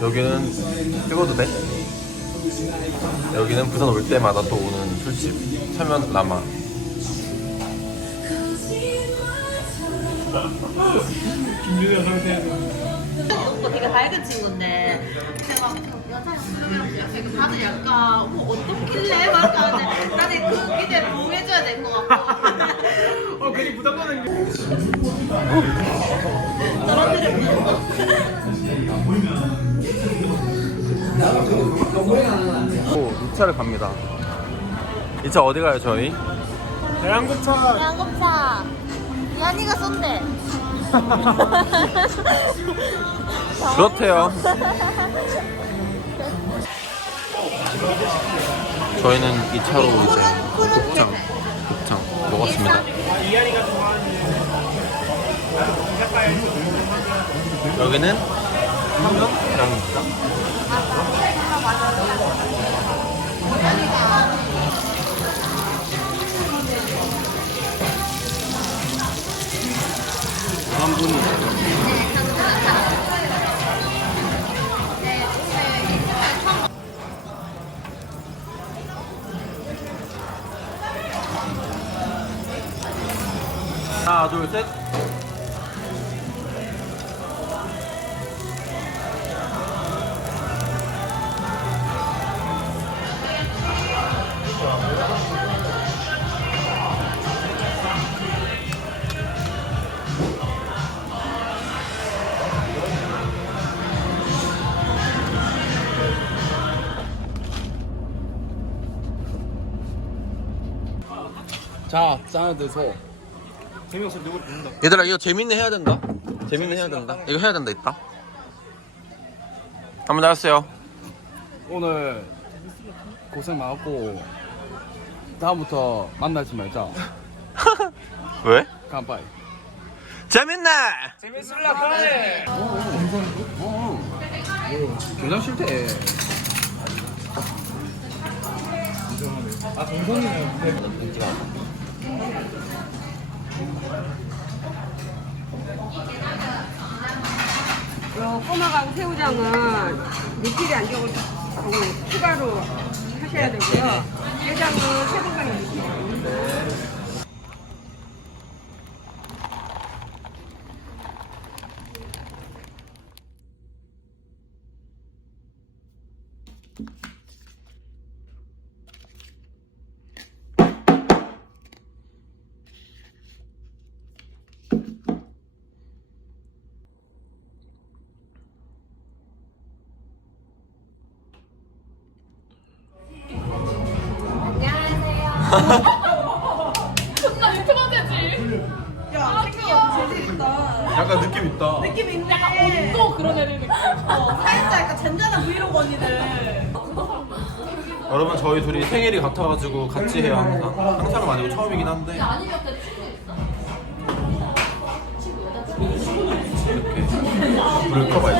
여기는 찍어도 돼? 여기는 부산 올 때마다 또 오는 술집 서면 라마. 오빠 되게 밝은 친구인데. 제가 여자 그러면 되게 다들 약간 어, 어떻길래 막 하는데 나는 그 기대를 보호해줘야 될 것 같고 어 괜히 부담가는 게 오 2차를 갑니다. 2차 어디 가요 저희? 대한국차. 양곱차. 연이가 쏜대. 그렇대요. 저희는 2차로 이제 곱창 곱창 먹었습니다. 여기는 삼명장입니다. 한분 하나 둘셋. 자 짠을 드서 재미없으면 누구 부른다. 얘들아 이거 재밌는 해야 된다. 재밌는 해야 된다. 이거 해야 된다 이따. 한번 나왔어요. 오늘 고생 많았고 다음부터 만나지 말자. 왜? 깜빡이. 재밌네! 재밌을라 그래! 교장 싫대. 아 정선이는 요 꼬막하고 새우장은 느끼리 안 적어도 추가로 하셔야 되고요. 해장은 새우장이 느끼리. 약간 느낌 있다. 느낌 있네. 약간 옷도 그런 애들 느낌. 어, 살짝 약간 잔잔한 브이로그 언니들. 여러분 저희 둘이 생일이 같아가지고 같이 해요 항상. 항상 아니고 처음이긴 한데. 이렇게. 불을 켜봐야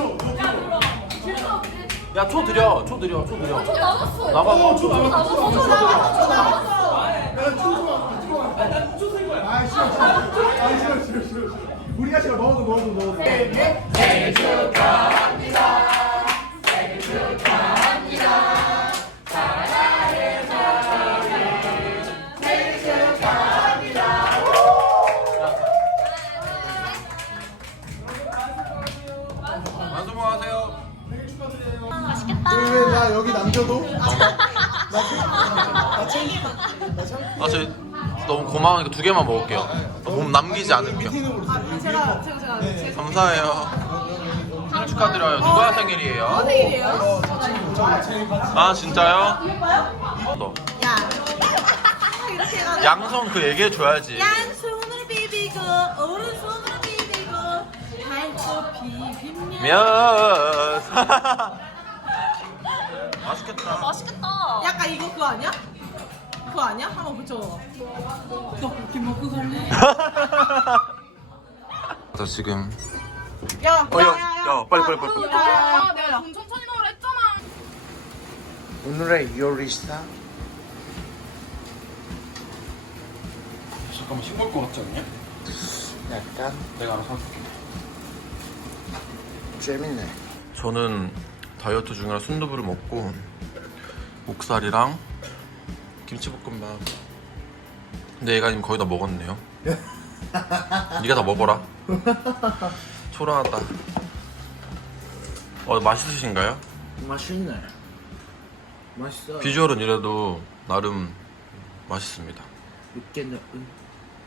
초 드려. 초 드려. 초 드려. 초 남았어. 나가 초 남았어. 우리가. 싫어 넣어도 넣어도. 넣어도 만수무하세요 나 여기 남겨도? 아, 저 너무 고마우니까 두 개만 먹을게요. 몸 남기지 않을게요. 제가 제가 제가 제 감사해요. 생일 축하드려요. 누가 생일이에요? 생일이에요 아, 진짜요? 너. 야 이렇게 해가지고 양성 그 얘기해줘야지. 양손을 비비고 오른손을 비비고 한쪽. 맛있 겠다. 맛있겠다. 약간 이거 그거 아니야? 그거 아니야? 한번 붙여봐. 너 이렇게 먹고 갈래? 저 지금 야, 어, 야, 야, 빨리, 빨리, 빨리, 빨리. 야, 야, 야. 내가 돈 천천히 먹으라 했잖아. 오늘의 요리사 잠깐만 싱거울 것 같지 않냐? 약간 내가 알아서 할게. 재밌네 저는 다이어트 중이라 순두부를 먹고 목살이랑 김치볶음밥. 근데 얘가 지금 거의 다 먹었네요. 네가 다 먹어라. 초라하다. 어 맛있으신가요? 맛있네 맛있어 비주얼은 이래도 나름 맛있습니다. 육개는